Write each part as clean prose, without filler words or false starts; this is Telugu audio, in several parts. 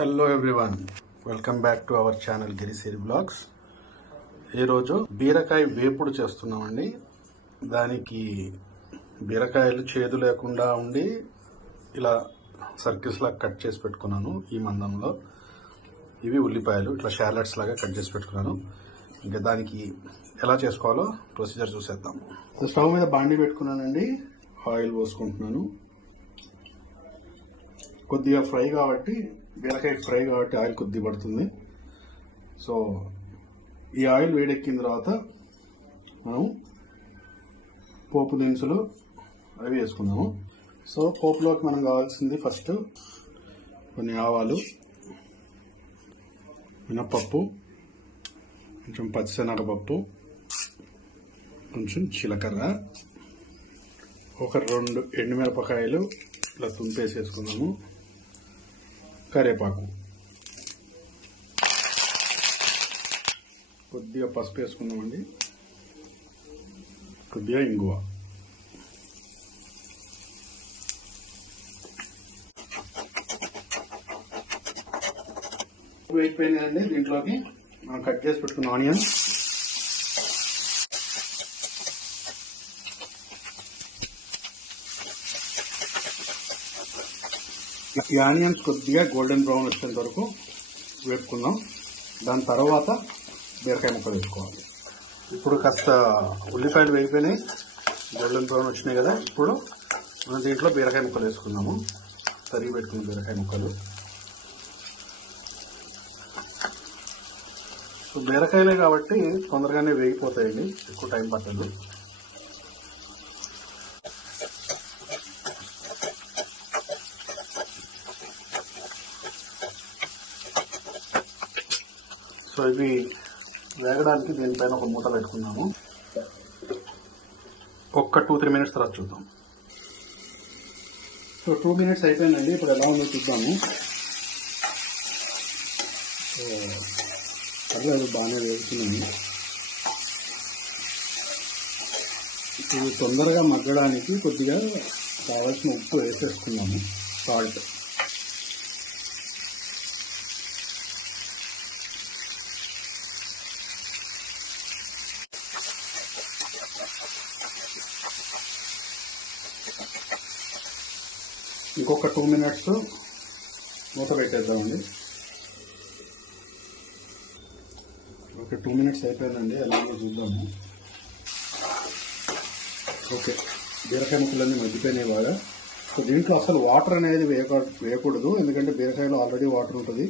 Hello everyone, welcome back to our channel Girisiri blogs. ఈరోజు బీరకాయ వేపుడు చేస్తున్నామండి. దానికి బీరకాయలు చేదు లేకుండా ఉండి ఇలా సర్కిల్స్ లాగా కట్ చేసి పెట్టుకున్నాను. ఈ మందంలో ఇవి ఉల్లిపాయలు ఇట్లా షాలెట్స్ లాగా కట్ చేసి పెట్టుకున్నాను. ఇంకా దానికి ఎలా చేసుకోవాలో ప్రొసీజర్ చూసేద్దాము. స్టవ్ మీద బాండి పెట్టుకున్నానండి. ఆయిల్ పోసుకుంటున్నాను. కొద్దిగా ఫ్రై కాబట్టి, బీరకాయ ఫ్రై కాబట్టి ఆయిల్ కొద్దిగా పడుతుంది. సో ఈ ఆయిల్ వేడెక్కిన తర్వాత మనం పోపు దినుసులు అవి వేసుకున్నాము. సో పోపులోకి మనం కావాల్సింది ఫస్ట్ కొన్ని ఆవాలు, మినపప్పు, కొంచెం పచ్చిశనగపప్పు, కొంచెం జీలకర్ర, ఒక 2 ఎండుమిరపకాయలు ఇలా తుంపేసేసుకున్నాము, కరివేపాకు, కొద్దిగా పసుపు వేసుకున్నామండి, కొద్దిగా ఇంగువ, వేగిపోయినాయండి. దీంట్లోకి మనం కట్ చేసి పెట్టుకున్న ఆనియన్స్, ఈ ఆనియన్స్ కొద్దిగా గోల్డెన్ బ్రౌన్ వచ్చేంత వరకు వేపుకుందాం. దాని తర్వాత బీరకాయ ముక్కలు వేసుకోవాలి. ఇప్పుడు కాస్త ఉల్లిపాయలు వేగిపోయినాయి, గోల్డెన్ బ్రౌన్ వచ్చినాయి కదా. ఇప్పుడు మనం దీంట్లో బీరకాయ ముక్కలు వేసుకుందాము. తరిగి పెట్టుకున్న బీరకాయ ముక్కలు. సో బీరకాయలే కాబట్టి తొందరగానే వేగిపోతాయండి, ఎక్కువ టైం పట్టదు. సో ఇవి వేగడానికి దీనిపైన ఒక మూత పెట్టుకున్నాము. ఒక్క 2-3 మినిట్స్ తర్వాత చూద్దాం. సో 2 మినిట్స్ అయిపోయిందండి. ఇప్పుడు ఎలా ఉందో చూద్దాము. సో పర్లేదు, బాగానే వేగుతున్నాయి. ఇవి తొందరగా మగ్గడానికి కొద్దిగా కావాల్సిన ఉప్పు వేసేసుకున్నాము, సాల్ట్. ఇంకొక 2 మినిట్స్ మూత పెట్టేద్దామండి. ఓకే, 2 మినిట్స్ అయిపోయిందండి. ఎలాగో చూద్దాము. ఓకే, బీరకాయ ముక్కలన్నీ మగ్గిపోయినాయి బాగా. సో దీంట్లో అసలు వాటర్ అనేది వేయకూడదు, ఎందుకంటే బీరకాయలో ఆల్రెడీ వాటర్ ఉంటుంది.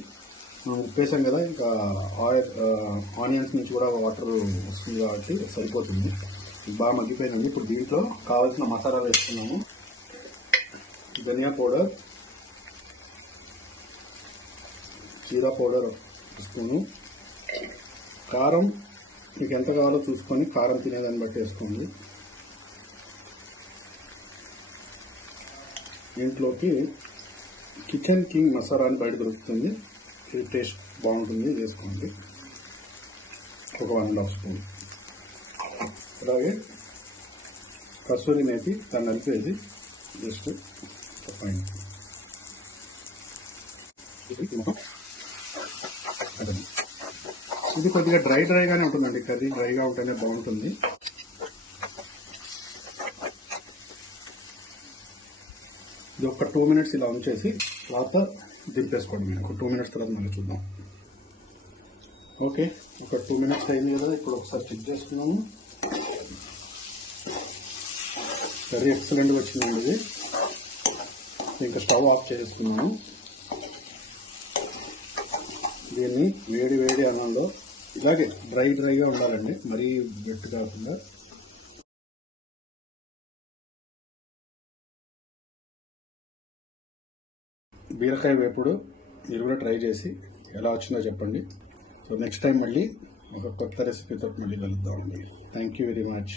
మనం ఉప్పేసాం కదా, ఇంకా ఆనియన్స్ నుంచి కూడా వాటర్ వస్తుంది కాబట్టి సరిపోతుంది. బాగా మగ్గిపోయిందండి. ఇప్పుడు దీంట్లో కావాల్సిన మసాలాలు వేసుకున్నాము. ధనియా పౌడర్, జీరా పౌడర్ 1 స్పూను, కారం మీకు ఎంత కావాలో చూసుకొని కారం తినేదాన్ని బట్టి వేసుకోండి. దీంట్లోకి కిచెన్ కింగ్ మసాలా అని బయట దొరుకుతుంది, ఇది టేస్ట్ బాగుంటుంది, వేసుకోండి. ఒక 1.5 స్పూన్. అలాగే కసూరి మేతి, దాన్ని నలిపేది జస్ట్ పైన. ఇది కొద్దిగా డ్రైగానే ఉంటుందండి. కర్రీ డ్రైగా ఉంటేనే బాగుంటుంది. ఇది ఒక 2 మినిట్స్ ఇలా ఉంచేసి తర్వాత దింపేసుకోండి. ఒక 2 మినిట్స్ తర్వాత మళ్ళీ చూద్దాం. ఓకే, ఒక 2 మినిట్స్ అయింది కదా. ఇప్పుడు ఒకసారి చెక్ చేసుకున్నాము. కర్రీ ఎక్సలెంట్గా వచ్చిందండి. ఇది ఇంకా స్టవ్ ఆఫ్ చేసుకున్నాను. దీన్ని వేడి అన్నంలో ఇలాగే డ్రైగా ఉండాలండి, మరీ గట్టి కాకుండా. బీరకాయ వేపుడు మీరు కూడా ట్రై చేసి ఎలా వచ్చిందో చెప్పండి. సో నెక్స్ట్ టైం మళ్ళీ ఒక కొత్త రెసిపీతో మళ్ళీ కలుద్దామండి. Thank you very much.